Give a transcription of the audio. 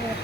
Yeah.